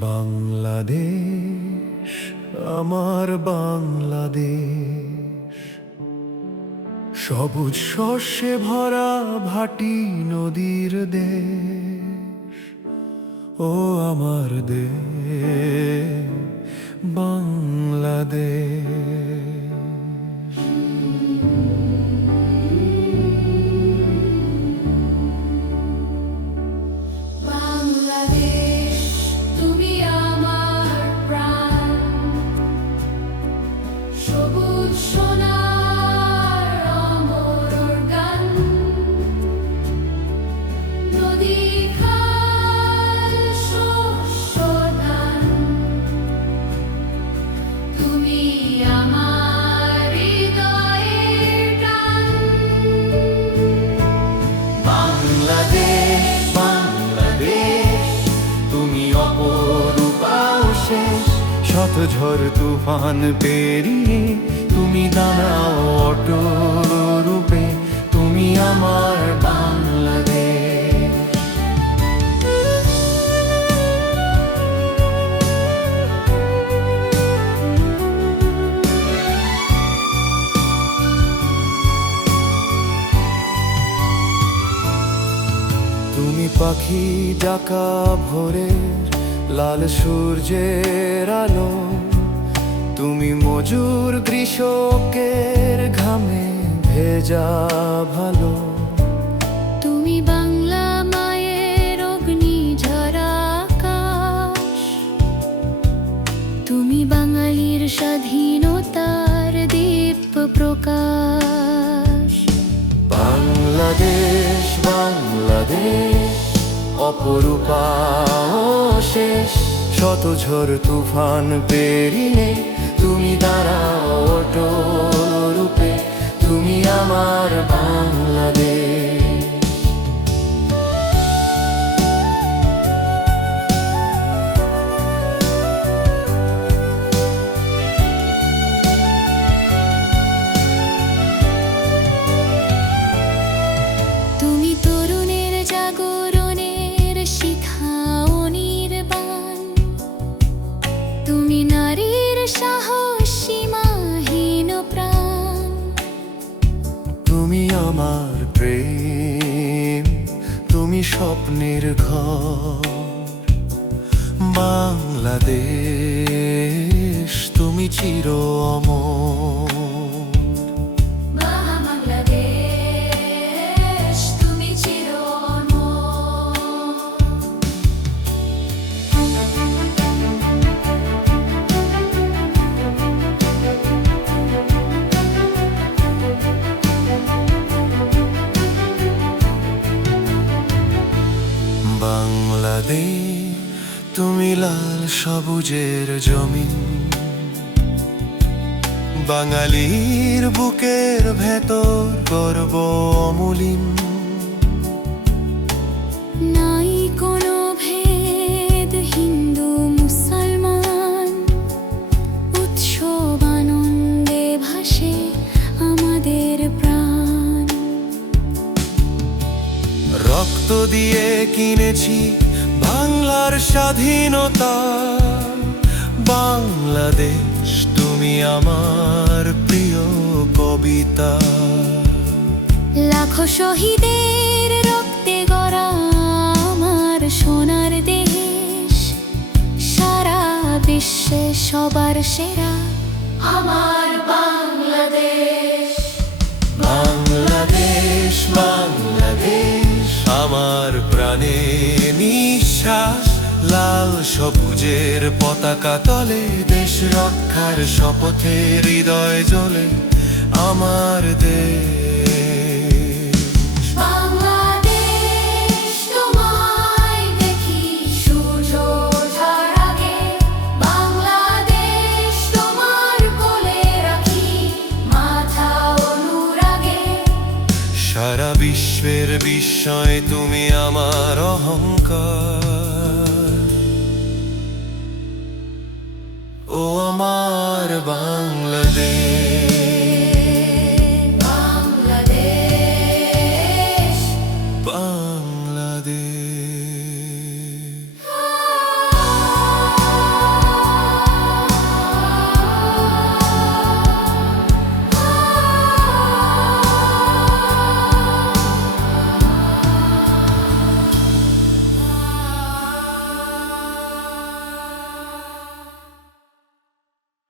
বাংলাদেশ, আমার বাংলাদেশ, সবুজ শস্যে ভরা ভাটি নদীর দেশ। ও আমার দেশ বাংলাদেশ। বাংলাদেশ তুমি আমার প্রাণ, সবুজ সোনার অমর গান, নদী খাল শস্য ধান, তুমি আমার হৃদয়ের টান। বাংলাদেশ, বাংলাদেশ, তুমি অপরূপা শেষ। শত ঝড় তুফান পেরিয়ে তুমি দাঁড়াও অটল রূপে, তুমি আমার বাংলাদেশ। তুমি পাখি ডাকা ভোরের লাল সূর্যের আলো, তুমি মজুর কৃষকের ঘামে ভেজা ভালো। তুমি বাংলা মায়ের অগ্নি ঝরা আকাশ, তুমি বাঙালির স্বাধীনতার দীপ প্রকাশ। বাংলাদেশ, বাংলাদেশ, অপরূপা শেষ। শত ঝড় তুফান পেরিয়ে তুমি দাঁড়াও অটল রূপে, তুমি আমার বাংলাদেশ। তুমি তরুণের জাগরণের শিখা ও নির্বাণ, তুমি নারীর সাহস সীমাহীন প্রাণ। তুমি আমার প্রেম, তুমি স্বপ্নের ঘর। বাংলাদেশ, তুমি চির অমর। বাংলাদেশ তুমি চির অমর। বাংলাদেশ, তুমি লাল সবুজের জমিন, বাঙালির বুকের ভেতর গর্ব অমলিন। নাই কোনো ভেদ হিন্দু মুসলমান, উৎসব আনন্দে ভাসে আমাদের প্রাণ। রক্ত দিয়ে কিনেছি বাংলার স্বাধীনতা। বাংলাদেশ, তুমি আমার প্রিয় কবিতা। লাখো শহীদের রক্তে গড়া আমার সোনার দেশ, সারা বিশ্বে সবার সেরা আমার বাংলাদেশ। বাংলাদেশ, বাংলাদেশ, আমার প্রাণে নিঃশ্বাস। লাল সবুজের পতাকা তলে দেশ রক্ষার শপথে হৃদয় জ্বলে আমার দেশ।